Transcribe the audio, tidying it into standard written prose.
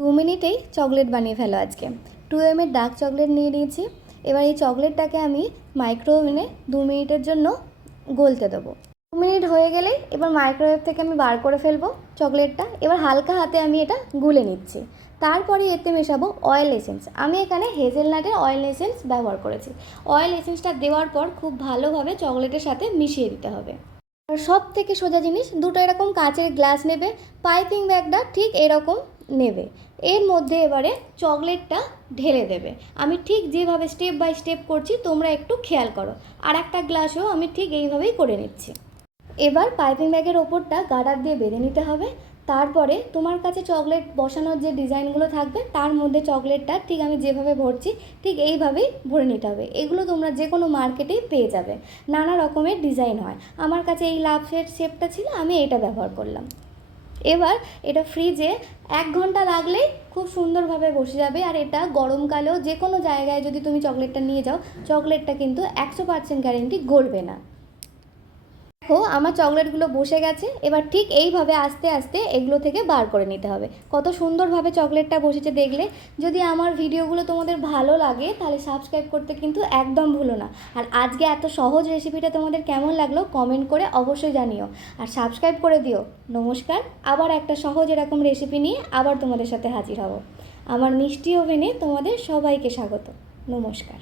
2 মিনিটেই চকলেট বানিয়ে ফেলো আজকে। 2 এর ডার্ক চকলেট নিয়ে নিয়েছি। এবার এই চকলেটটাকে আমি মাইক্রোওভেনে 2 মিনিটের জন্য গলতে দেবো। 2 মিনিট হয়ে গেলেই এবার মাইক্রোওয়েভ থেকে আমি বার করে ফেলবো চকলেটটা। এবার হালকা হাতে আমি এটা গুলে নিচ্ছি। তারপরে এতে মেশাবো অয়েল এসেন্স। আমি এখানে হেজেলনাটের অয়েল এসেন্স ব্যবহার করেছি। অয়েল এসেন্সটা দেওয়ার পর খুব ভালোভাবে চকলেটের সাথে মিশিয়ে দিতে হবে। আর সব থেকে সোজা জিনিস, দুটো এরকম কাচের গ্লাস নেবে, পাইপিং ব্যাগটা ঠিক এরকম নেবে। এর মধ্যে এবারে চকলেটটা ঢেলে দেবে। আমি ঠিক যেভাবে স্টেপ বাই স্টেপ করছি তোমরা একটু খেয়াল করো। আর একটা গ্লাসও আমি ঠিক এইভাবেই করে নিচ্ছি। এবার পাইপিং ব্যাগের ওপরটা গার্ডার দিয়ে বেঁধে নিতে হবে। তারপরে তোমার কাছে চকলেট বসানোর যে ডিজাইনগুলো থাকবে তার মধ্যে চকলেটটা ঠিক আমি যেভাবে ভরছি ঠিক এইভাবেই ভরে নিতে হবে। এগুলো তোমরা যে কোনো মার্কেটেই পেয়ে যাবে, নানা রকমের ডিজাইন হয়। আমার কাছে এই লাভের শেপটা ছিল, আমি এটা ব্যবহার করলাম। এবার এটা ফ্রিজে 1 ঘন্টা রাখলেই খুব সুন্দরভাবে বসে যাবে। আর এটা গরমকালেও যে কোনো জায়গায় যদি তুমি চকলেটটা নিয়ে যাও, চকলেটটা কিন্তু 100% গ্যারেন্টি গলবে না। দেখো আমার চকলেটগুলো বসে গেছে। এবার ঠিক এইভাবে আস্তে আস্তে এগুলো থেকে বার করে নিতে হবে। কত সুন্দরভাবে চকলেটটা বসেছে দেখলে। যদি আমার ভিডিওগুলো তোমাদের ভালো লাগে তাহলে সাবস্ক্রাইব করতে কিন্তু একদম ভুলো না। আর আজকে এত সহজ রেসিপিটা তোমাদের কেমন লাগলো কমেন্ট করে অবশ্যই জানিও। আর সাবস্ক্রাইব করে দিও। নমস্কার, আবার একটা সহজ এরকম রেসিপি নিয়ে আবার তোমাদের সাথে হাজির হব। আমার মিষ্টি ওভেনে তোমাদের সবাইকে স্বাগত। নমস্কার।